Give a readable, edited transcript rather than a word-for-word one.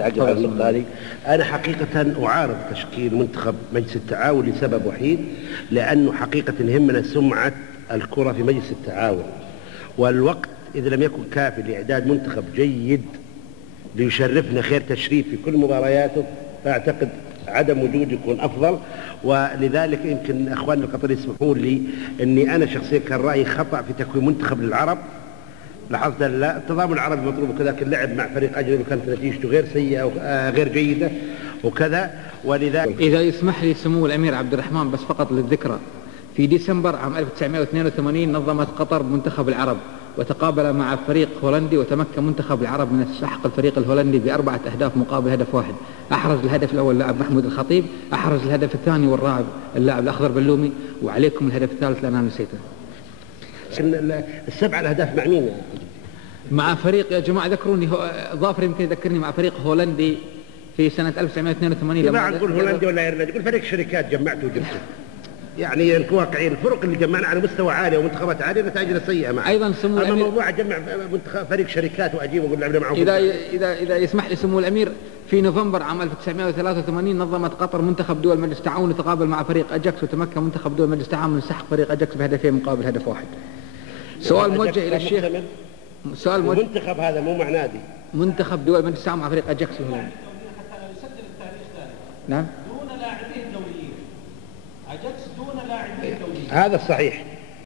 على النقطة هذه. أنا حقيقة أعارض تشكيل منتخب مجلس التعاون لسبب وحيد، لأنه حقيقة يهمنا سمعة الكرة في مجلس التعاون، والوقت إذا لم يكن كافي لإعداد منتخب جيد ليشرفنا خير تشريف في كل مبارياته، فأعتقد عدم وجود يكون أفضل. ولذلك يمكن أخواننا القطريين يسمحون لي أني أنا شخصيا كان رأيي خطأ في تكوين منتخب للعرب. لاحظت التضامن العربي مطلوب وكذلك اللعب مع فريق أجنبي كانت نتيجته غير سيئة وغير جيدة وكذا. ولذلك إذا يسمح لي سمو الأمير عبد الرحمن بس فقط للذكرى، في ديسمبر عام 1982 نظمت قطر منتخب العرب وتقابل مع فريق هولندي، وتمكن منتخب العرب من سحق الفريق الهولندي ب4 أهداف مقابل هدف واحد. أحرز الهدف الأول اللاعب محمود الخطيب، أحرز الهدف الثاني والرابع اللاعب الأخضر بلومي، وعليكم الهدف الثالث لأن أنا نسيته. ال7 الأهداف مع مين؟ مع فريق يا جماعة ذكروني، ظافر يمكن يذكرني، مع فريق هولندي في سنة 1982. لما نقول هولندي ولا ايرلندي، يقول فريق شركات جمعته وجبته. يعني الواقعين الفرق اللي جمعنا على مستوى عالي ومنتخبات عاليه نتائجنا سيئه معه. ايضا سمو اما الامير موضوع اجمع منتخب فريق شركات واجيبه واقول لعبنا معه. اذا يسمح لي سمو الامير، في نوفمبر عام 1983 نظمت قطر منتخب دول مجلس التعاون يتقابل مع فريق اجاكس، وتمكن منتخب دول مجلس التعاون من سحق فريق اجاكس بهدفين مقابل هدف واحد. سؤال موجه الى الشيخ. سؤال موجه. المنتخب هذا مو مع نادي، منتخب دول مجلس التعاون مع فريق اجاكس الهولندي. نعم. دون لاعبين دوليين. اجاكس دون لاعبين دوليين. هذا صحيح.